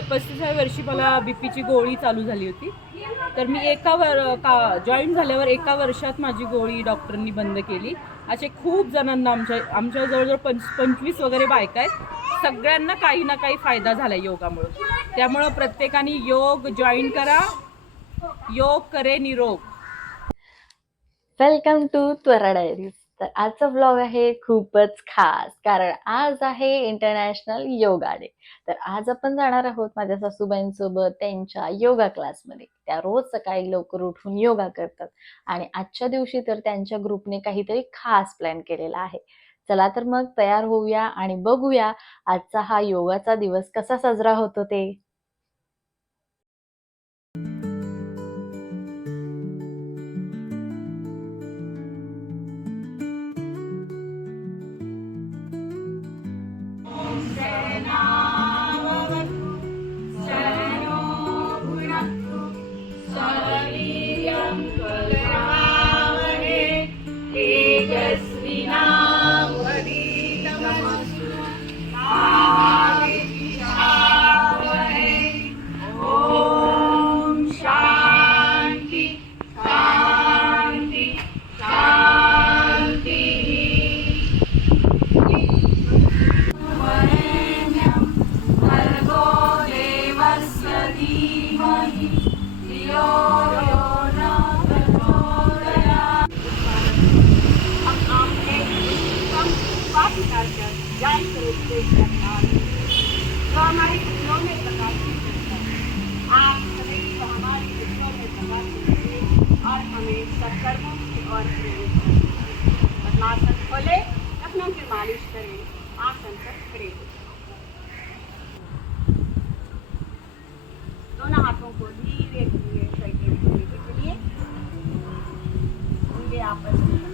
पस्तीसाव्या वर्षी मला बीपीची गोळी चालू झाली होती. तर मी एका वर का जॉईन झाल्यावर एका वर्षात माझी गोळी डॉक्टरांनी बंद केली. असे खूप जणांना आमच्या आमच्या जवळजवळ पंच पंचवीस वगैरे बायका आहेत. सगळ्यांना काही ना काही फायदा झाला योगामुळे. त्यामुळं प्रत्येकाने योग जॉईन करा. योग करे निरोग. वेलकम टू त्वरा डायरीज तर आजचा ब्लॉग आहे खूपच खास कारण आज आहे इंटरनॅशनल योगा डे तर आज आपण जाणार आहोत माझ्या सासूबाईंसोबत त्यांच्या योगा क्लासमध्ये त्या रोज सकाळी लवकर उठून योगा करतात. आणि आजच्या दिवशी तर त्यांच्या ग्रुपने काहीतरी खास प्लॅन केलेला आहे. चला तर मग तयार होऊया आणि बघूया आजचा हा योगाचा दिवस कसा साजरा होतो ते. सत्कर्मों करें पद्मासन खोले, लखनऊ की मालिश करें आसन पर खड़े दोनों हाथों को धीरे धीरे शरीर को के लिए आपस में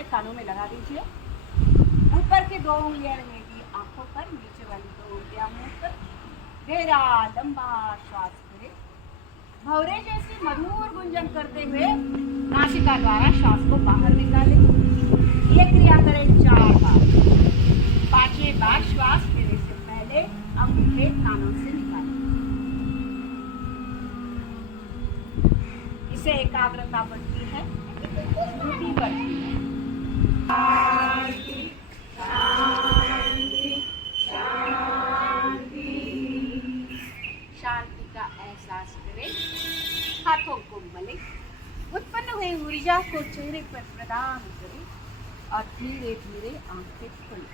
हाथों कानों में लगा दीजिए। ऊपर की दो उंगलियां रहेगी आंखों पर नीचे वाली दो उंगलियां मुंह पर। गहरा लंबा श्वास करें। भवरे जैसी मधुर गुंजन करते हुए नासिका द्वारा श्वास को बाहर निकालें। शांति का एहसास करें हाथों को मले उत्पन्न हुई ऊर्जा को चेहरे पर प्रदान करें और धीरे धीरे आंखें खोलें।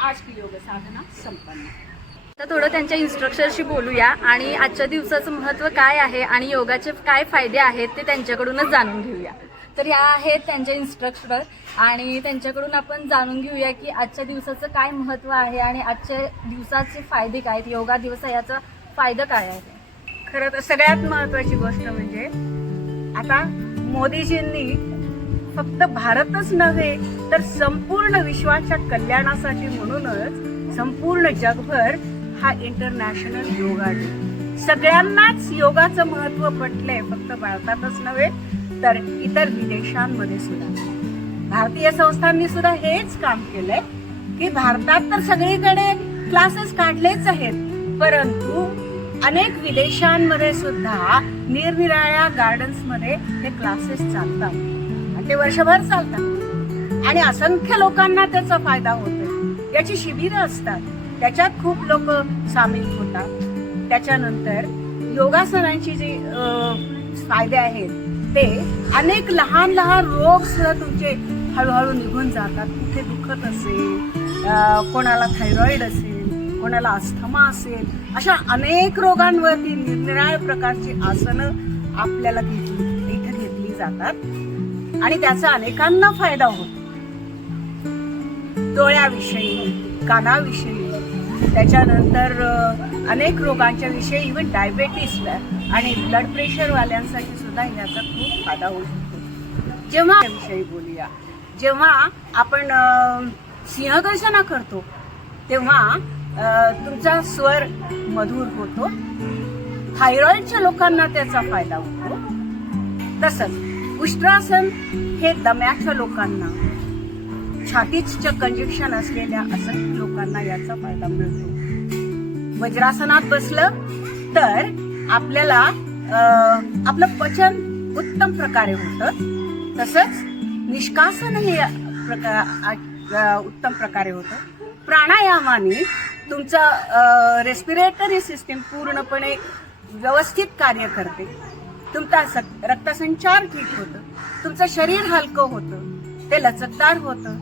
आज की योग साधना संपन्न। तर थोडं त्यांच्या इन्स्ट्रक्टरशी बोलूया आणि आजच्या दिवसाचं महत्त्व काय आहे आणि योगाचे काय फायदे आहेत ते त्यांच्याकडूनच जाणून घेऊया. तर या आहेत त्यांचे इन्स्ट्रक्टर आणि त्यांच्याकडून आपण जाणून घेऊया की आजच्या दिवसाचं काय महत्त्व आहे आणि आजच्या दिवसाचे फायदे काय आहेत? योगा दिवस याचा फायदा काय आहे? खरं तर सगळ्यात महत्त्वाची गोष्ट म्हणजे आता मोदीजींनी फक्त भारतच नव्हे तर संपूर्ण विश्वाच्या कल्याणासाठी म्हणूनच संपूर्ण जगभर हा इंटरनॅशनल योगा डे सगळ्यांनाच योगाचं महत्त्व पटलंय फक्त भारतातच नव्हे तर इतर विदेशांमध्ये सुद्धा. भारतीय संस्थांनी सुद्धा हेच काम केलंय की भारतात तर सगळीकडे क्लासेस काढलेच आहेत परंतु अनेक विदेशांमध्ये सुद्धा निरनिराळ्या गार्डन्समध्ये हे क्लासेस चालतात. आणि ते वर्षभर चालतात. आणि असंख्य लोकांना त्याचा फायदा होतो याची शिबिरं असतात. त्याच्यात खूप लोक सामील होतात. त्याच्यानंतर योगासनांची जी फायदे आहेत ते अनेक लहान लहान रोग सुद्धा तुमचे हळूहळू निघून जातात. कुठे दुखत असेल कोणाला थायरॉइड असेल कोणाला अस्थमा असेल अशा अनेक रोगांवरती निरनिराळ्या प्रकारची आसनं आपल्याला घेतली इथे घेतली जातात. आणि त्याचा अनेकांना फायदा होतो. डोळ्याविषयी कानाविषयी त्याच्यानंतर अनेक रोगांच्या विषयी इवन डायबेटीस आणि ब्लड प्रेशर वाल्यांसाठी सुद्धा याचा खूप फायदा होऊ शकतो. जेव्हा विषयी बोलूया जेव्हा आपण सिंहगर्जना करतो तेव्हा तुमचा स्वर मधुर होतो थायरॉइडच्या लोकांना त्याचा फायदा होतो. तसंच उष्ट्रासन हे दम्याच्या लोकांना छातीचं कंजेक्शन असलेल्या असंख्य लोकांना याचा फायदा मिळतो. वज्रासनात बसलं तर आपल्याला आपलं पचन उत्तम प्रकारे होतं. तसंच निष्कासन हे प्रका- उत्तम प्रकारे होतं. प्राणायामाने तुमचं रेस्पिरेटरी सिस्टीम पूर्णपणे व्यवस्थित कार्य करते. तुमचा रक्तसंचार ठीक होतं. तुमचं शरीर हलकं होतं. ते लचकदार होतं.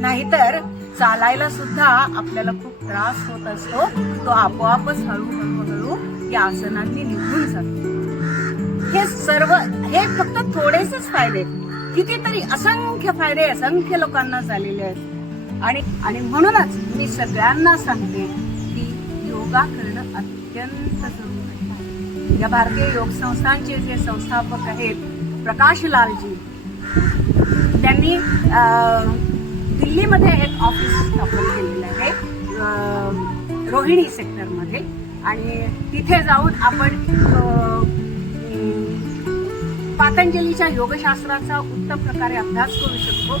नाहीतर चालायला सुद्धा आपल्याला खूप त्रास होत असतो. तो आपोआपच हळूहळू हळू या आसनांनी निघून जातो. हे सर्व हे फक्त थोडेसेच फायदे कितीतरी असंख्य फायदे असंख्य लोकांना झालेले आहेत. आणि आणि म्हणूनच मी सगळ्यांना सांगते की योगा करणं अत्यंत जरुरी आहे. या भारतीय योग संस्थांचे जे संस्थापक आहेत प्रकाश लालजी त्यांनी दिल्लीमध्ये एक ऑफिस स्थापन केलेलं आहे रोहिणी सेक्टरमध्ये आणि तिथे जाऊन आपण पातंजलीच्या योगशास्त्राचा उत्तम प्रकारे अभ्यास करू शकतो.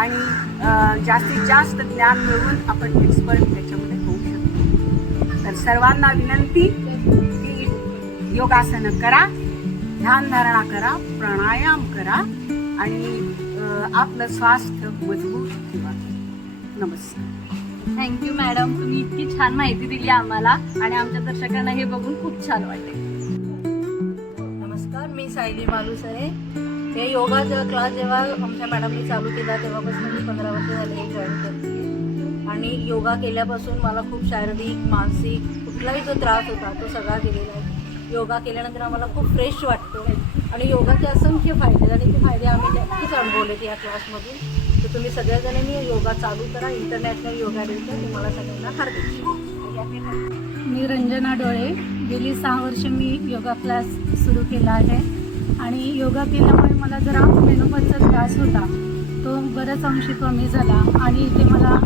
आणि जास्तीत जास्त ज्ञान मिळवून आपण एक्सपर्ट त्याच्यामध्ये होऊ शकतो. तर सर्वांना विनंती की योगासनं करा ध्यानधारणा करा प्राणायाम करा आणि आपलं स्वास्थ्य मजबूत ठेवा. नमस्कार. थँक्यू मॅडम तुम्ही इतकी छान माहिती दिली आम्हाला आणि आमच्या दर्शकांना हे बघून खूप छान वाटेल. नमस्कार मी सायली मालुसरे हे योगा जेव्हा क्लास जेव्हा आमच्या मॅडमनी चालू केला तेव्हापासून मी पंधरा वर्ष झाले जॉईन करते. आणि योगा केल्यापासून मला खूप शारीरिक मानसिक कुठलाही जो त्रास होता तो सगळा गेलेला आहे. योगा केल्यानंतर आम्हाला खूप फ्रेश वाटतो. आणि योगाचे असंख्य फायदे आणि ते फायदे आम्ही नक्कीच अनुभवलेत या क्लासमधून तर तुम्ही सगळ्याजणांनी योगा चालू करा. इंटरनॅशनल योगा डेचं तुम्हाला सगळ्यांना हार्दिक मी रंजना डोळे. गेली सहा वर्ष मी योगा क्लास सुरू केला आहे. आणि योगा केल्यामुळे मला जरा मेनोपॉजचा त्रास होता. तो बराच अंशी कमी झाला. आणि इथे मला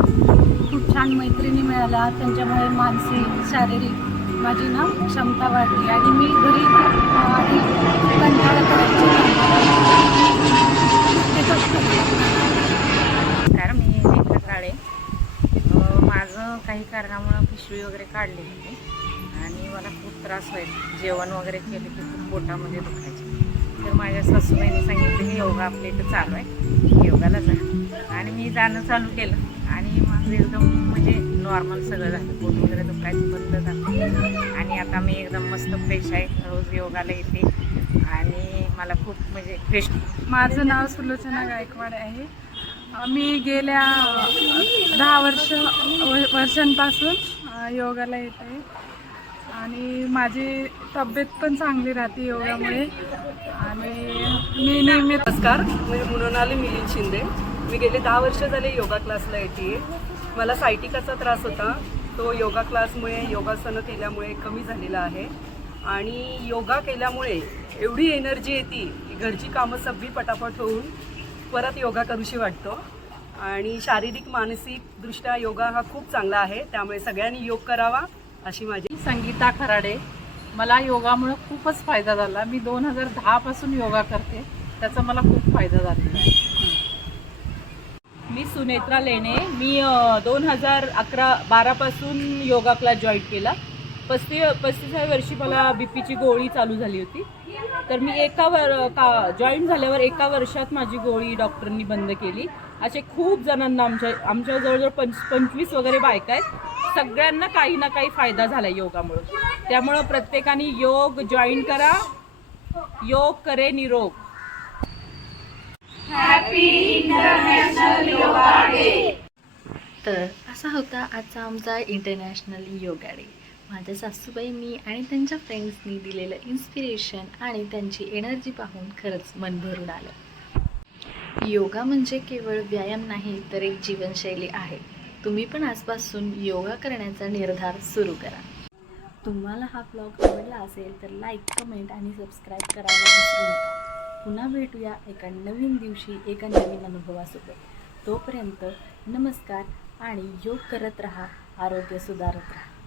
खूप छान मैत्रिणी मिळाल्या. त्यांच्यामुळे मानसिक शारीरिक माझी ना क्षमता वाढली आणि मी घरी आधी कंटाळा करायची मी नेत्र काळे माझं काही कारणामुळं पिशवी वगैरे काढली होती आणि मला खूप त्रास व्हायचा. जेवण वगैरे केलं की खूप पोटामध्ये दुखायचे. तर माझ्या सासूबाईने सांगितलं की योगा आपल्या इथं चालू आहे. योगाला जा. आणि मी जाणं चालू केलं आणि माझं एकदम म्हणजे नॉर्मल सगळं झालं. पोट वगैरे दुखायचं बंद झालं. आणि आता मी एकदम मस्त फ्रेश आहे. रोज योगाला येते. आणि मला खूप म्हणजे फ्रेश माझं नाव सुलोचना गायकवाड आहे. मी गेल्या दहा वर्ष व- वर्षांपासून योगाला येते आणि माझी तब्येत पण चांगली राहते योगामुळे. आणि मी नेहमी नमस्कार मी मृणाली मिलिंद शिंदे. मी गेले दहा वर्ष झाले योगा क्लासला येते मला सायटिकाचा त्रास होता. तो योगा क्लासमुळे योगासनं केल्यामुळे कमी झालेला आहे. आणि योगा केल्यामुळे एवढी एनर्जी येते की घरची कामं सगळी पटापट होऊन परत योगा करूशी वाटतो. आणि शारीरिक मानसिक दृष्ट्या योगा हा खूप चांगला आहे. त्यामुळे सगळ्यांनी योग करावा अशी माझी संगीता खराडे मला योगामुळे खूपच फायदा झाला. मी दोन हजार दहापासून योगा करते. त्याचा मला खूप फायदा झालेला आहे. मी सुनेत्रा लेणे. मी दोन हजार अकरा बारापासून योगा क्लास जॉईन केला. पस्ती पस्तीसाव्या वर्षी मला बी पीची गोळी चालू झाली होती. तर मी एका वर का जॉईन झाल्यावर एका वर्षात माझी गोळी डॉक्टरांनी बंद केली. असे खूप जणांना आमच्या आमच्या जवळजवळ पंच पंचवीस वगैरे बायका आहेत. सगळ्यांना काही ना काही फायदा झाला योगामुळं. त्यामुळं प्रत्येकाने योग जॉईन करा. योग करे निरोग. तर असा होता आजचा आमचा इंटरनॅशनल योगा डे माझ्या सासूबाईंनी आणि त्यांच्या फ्रेंड्सनी दिलेलं इन्स्पिरेशन आणि त्यांची एनर्जी पाहून खरंच मन भरून आलं. योगा म्हणजे केवळ व्यायाम नाही तर एक जीवनशैली आहे. तुम्ही पण आजपासून योगा करण्याचा निर्धार सुरू करा. तुम्हाला हा ब्लॉग आवडला असेल तर लाईक कमेंट आणि सबस्क्राईब करायला विसरू नका. पुन्हा भेटूया एका नवीन दिवशी एका नवीन अनुभवासोबत. तोपर्यंत नमस्कार आणि योग करत राहा आरोग्य सुधारत राहा.